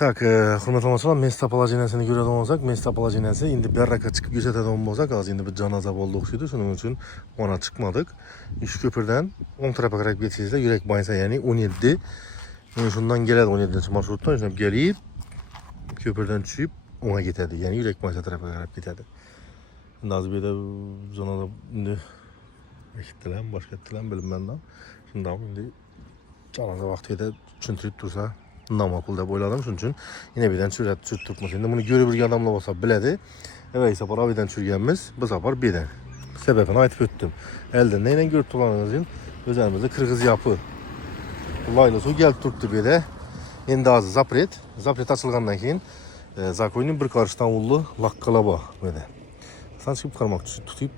Tak, hurmatli amaçlar, Mesta Palajinesini göradigan olsak, Mesta Palajinesi indi berraka chiqib ketadigan bo'lsak, hozir indi bir janoza bo'ldi o'xshaydi. Shuning uchun ona chiqmadik. Shu ko'pirdan o'ng tarafga qarab ketsangizlar, yurak bansa, ya'ni 17. Shundan keladi 17-marshrutdan, shundan kelib, ko'pirdan tushib, o'ngga ketadi. Ya'ni yurak bansa tarafga qarab ketadi. Hozir bu yerda janoza indi eshitdilar, boshqa eshitdilar bilmayman. Shundan endi janoza vaqtida tushuntirib tursa namaqul deb o'yladim. Shuning uchun yana birdan tushirib turibmiz. Endi buni ko'rib yurgan odamlar bo'lsa biladi. Evet, safar avidan tushirganmiz. Bu safar birdan. Sebebini aytib o'tdim. Eldan neyden ko'rib turganingiz o'zimizda Qirg'iz yapı. Layla suv kelib turibdi bu yerda. Endi hozir zapret ochilgandan keyin zakoyning bir qarishdan ulli laqqalaba bu yerda. Sen chiqib qarmoq tutib,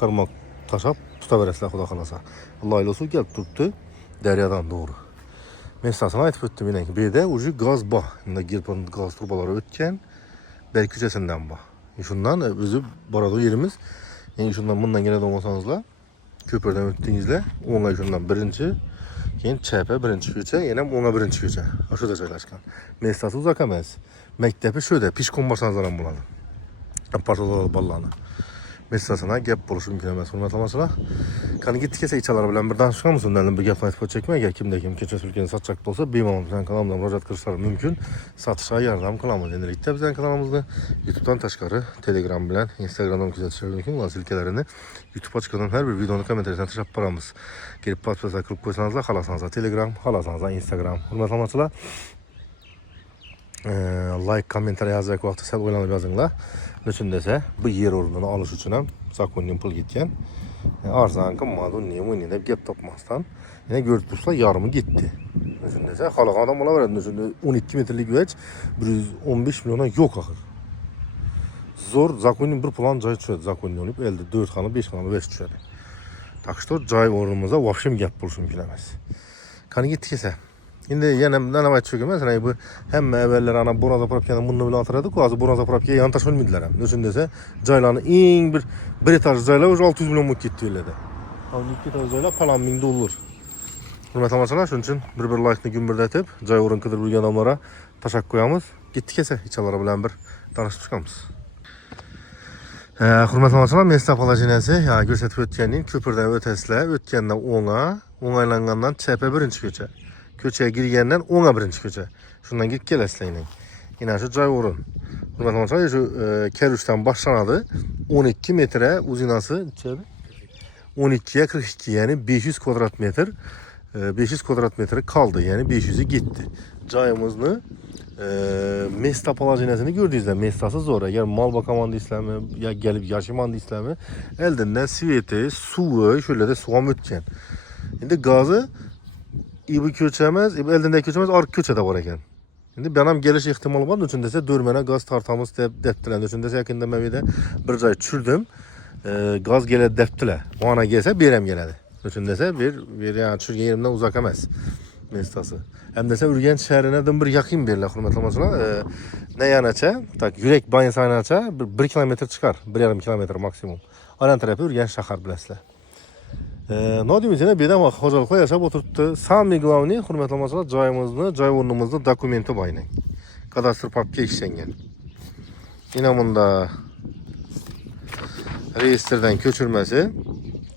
qarmoq tashab tutaverasizlar, xudo xolasa. Layla suv kelib turibdi daryodan doğru. Mesajını aytib o'tdim men. Bu yerda uji gaz bor. Endi Girpon gaz turbalari o'tgan. Belki ko'chasidan bor. Shundan o'zi boradi yerimiz. Yani shundan bundan keladigan bo'lsangizlar, ko'pirdan o'tdingizlar, o'ngga shundan birinchi, keyin chapga birinchi ko'cha, yana o'ngga birinchi ko'cha. Shuda joylashgan. Mesajı uzak emas. Maktabi shuda, pishqon borsanizlar ham bo'ladi. Partolar ballarni. Mesajına gap bo'lishi mumkin emas. Hurmatli amaçlar. Qani gitdik esa ichalar bilan bir danışganmiz. Undan bir gap aytib o'tchakman. Agar kimda kim kecha sulkani satchak bo'lsa, bemalol bizning kanalimizdan murojaat qilishlari mumkin. Satishga yordam qilamiz. Endilikda bizning kanalimizni YouTube'dan tashqari Telegram bilan Instagramdan kuzatishlari mumkin. Ular silkalarini YouTube ochgan har bir videoni kommentariyasidan tashlab boramiz. Kelib podpiska qilib qo'ysanizlar, xalasanizlar Telegram, xalasanizlar Instagram. Hurmatli amaçlar. Like, kommentariy yozgan vaqtda sal o'ylanib yozinglar. Nechun desa, bu yer o'rnini olish uchun ham zakonning pul ketgan. Arzon qimmat, ne deb gap topmasdan, yana ko'rib tursa yarmi ketdi. Nechun desa, xalaqan odam bo'laveradi. Nechun 12 metrlik uyach 115 milliondan yo'q axir. Zo'r zakonning bir plan joy tushadi. Zakonning olib elde 4 xona, 5 xona vez tushadi. Tak что joy o'rnimizda vobshem gap bo'lishi mumkin emas. Qani gitdik esa. Endi yana nima aytishim emas, bu hamma avvallar ana Boraz zapravkani bundan bilan o'tiradi-ku, hozir Boraz zapravkaga yantash olmaydilar ham. Nechun desa, joylarni eng bir etaj joylar o'sha 600 million bo'lib ketdi yerlarda. Hozir 2 etaj joylar falan $1000. Hurmatli amaçlar, shuning uchun bir like ni gumburdatib, joy o'rin qidirib yurgan odamlarga tashakkur qo'yamiz. Ketdik esa ichalar bilan bir tanishib chiqamiz. Hurmatli amaçlar, Mesta Palajinesi, ko'rsatib o'tganing ko'pirdan o'tasizlar, o'tgandan o'ngaylangandan chapga birinchi ko'cha. Ko'chaga girgandan o'ngga birinchi ko'cha. Shundan kelib kelasizlar endi. Yana shu joy o'rin. Hurmatli amaçlar, shu Kerushdan boshlanadi. 12 metre uzinasi, 12 ga 42, ya'ni 500 kvadrat metr. 500 kvadrat metri kaldı, yani 500'ü gitti. Joyimizni Mesta Palajinesini gördüğünüzde Mestası zor. Eğer mal bakaman deysizlermi, ya gelip yaşaman deysizlermi, elden sveti, suyu, şöyle de suam ötken. Şimdi gazı İbi köçemez, elden de köçemez, ark köçede var eken. Şimdi benim geliş ihtimali var, üçün dese dörmene gaz tartamız deptilen. Üçün dese yakında mevide bir joy çürdüm, gaz geledi deptile. O ana gelse berem geledi. Üçün dese bir yani çürgen yerimden uzak emez Mestası. Hem dese Ürgenç şehrinden bir yakın birler, hürmetli amaçlar. Ne yanaça, tak yürek banyası yanaça 1 kilometre çıkar, 1,5 kilometre maksimum. Alan tarafı Ürgenç şahar bilesler. Ne diyeyim yine bir de ama hocalıkla yaşap oturttu. Sami glavni, hürmetli amaçlar, joyimizni, joy o'rnimizni dokumenti bayne. Kadastr papka işlengen. Yine bunda reyestrden köçürmesi.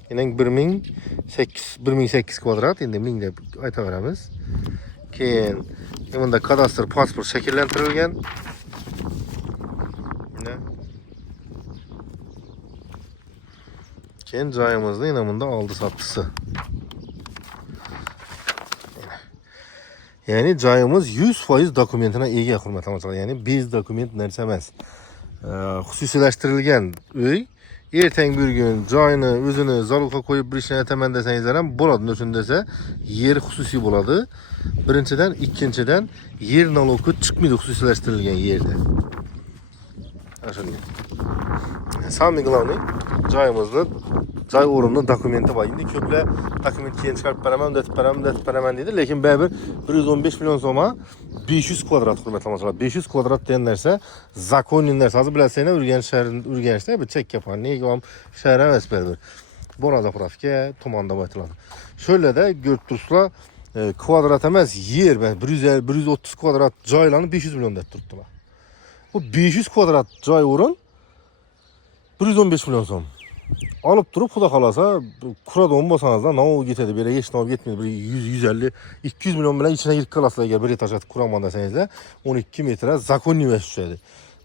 Yine 1008 kvadrat, endi 1000 deb aytaveramiz. Keyin bunda kadastr pasport shakllantirilgan. Keyin joyimizni yana bunda oldi sattısı. Yani joyimiz 100% dokumentine ega, hurmatli amaçlar. Yani biz dokument narsa emas. Xususiylashtirilgan uy. Erteng bir gün joyini o'zini zarurga qo'yib bir ishni aytaman desangizlar ham bo'ladi. Nechun desa, yer xususiy bo'ladi. Birinchidan, ikkinchidan yer налоги chiqmaydi xususiylashtirilgan yerda. Shunday. Sami glavni joyimizni, joy o'rnini dokumenti bor. Endi ko'plar dokument keyin chiqarib beraman deydi, lekin baribir 115 million so'ma 500 kvadrat, hurmatli amaçlar. 500 kvadrat degan narsa zakonning narsa. Hozir bilasizlar, Urganchda bir chekkapanlik ham shahar emas baribir. Boraz zapravka tumanda aytiladi. Şöyle de ko'rib tursizlar, kvadrat emas, yer, 130 kvadrat joylarni 500 million deb turibdilar. Bu 500 kvadrat joy o'rin 115 million so'm. Olib turib, xudo xolasa, quradigan bo'lsangizlar, nov ketadi, bera hech nov ketmaydi. Bir 150, 200 million bilan ichine girib qolasizlar agar bir etaj quraman desangizlar, 12 metr zakonniy vash tushadi.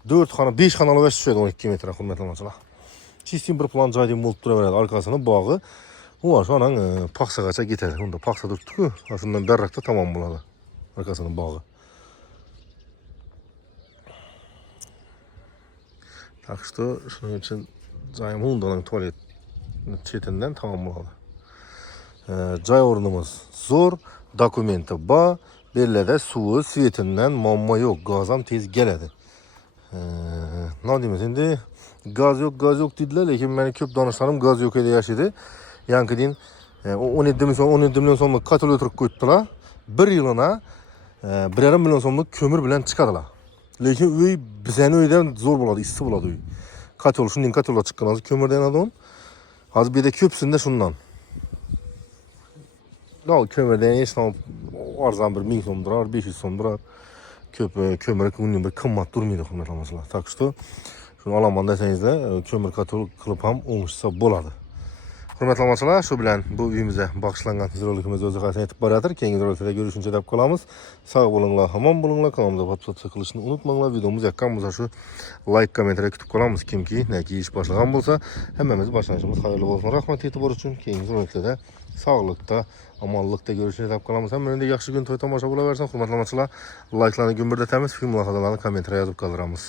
4 xona, 5 xonali vash tushadi 12 metr, hurmatli do'stlar. Sistem bir plan joyda bo'lib turaveradi, orqasini bog'i. U shu anan paxsagacha ketadi. Unda paxsa turibdi-ku, aslında berrakda tamam bo'ladi. Orqasini bog'i. Так что shuning uchun joyim undan tualet chetinden tamam bo'ladi. Joy o'rnimiz zo'r, dokumenti bor, bellada suvi, svetinden muammo yo'q, gaz ham tez keladi. Nima deymiz endi? Gaz yo'q dedilar, lekin meni ko'p donishlarim gaz yo'q edi yashaydi. Yangidan 17 million so'mlik kotel o'tirib qo'yibdilar. 1 yilina 1,5 million so'mlik ko'mir bilan chiqadilar. Lekin uy bizning uydan zo'r bo'ladi, issiq bo'ladi uy. Kotel, shundan kotellar chiqqan hozir ko'mirdan adam. Hozir bir de ko'psinde shundan. No, kömürden hech narsa arzon bir 1000 so'm turar, 500 so'm turar. Ko'p ko'mir kunning bir qimmat turmaydi, hurmatli. Tak что shuni olaman desangizlar, ko'mir kotel qilib ham o'ngishsa bo'ladi. Hurmatli do'stlar, shu bilan bu uyimizga bag'ishlangan videorolikimiz o'z nihoyasiga yetib boradir. Keyingi videolarda görüşünce deb qolamiz. Sog' bo'linglar, hamon bo'linglar. Kanalimizga podpiska qilishni unutmanglar. Videomiz yoqqan bo'lsa shu like, kommentariya kutib qolamiz. Kimki neki ish boshlagan bo'lsa, hammamiz boshlanishimiz xayrli bo'lsin. Rahmat e'tibor uchun. Keyingi videolarda sog'likda, omonlikda görüşünce deb qolamiz. Hammaning yaxshi kun, to'y tomosha bo'laversin. Hurmatli do'stlar, like'larni gumburdatamiz, film mulohazalarini kommentariya yozib qoldiramiz.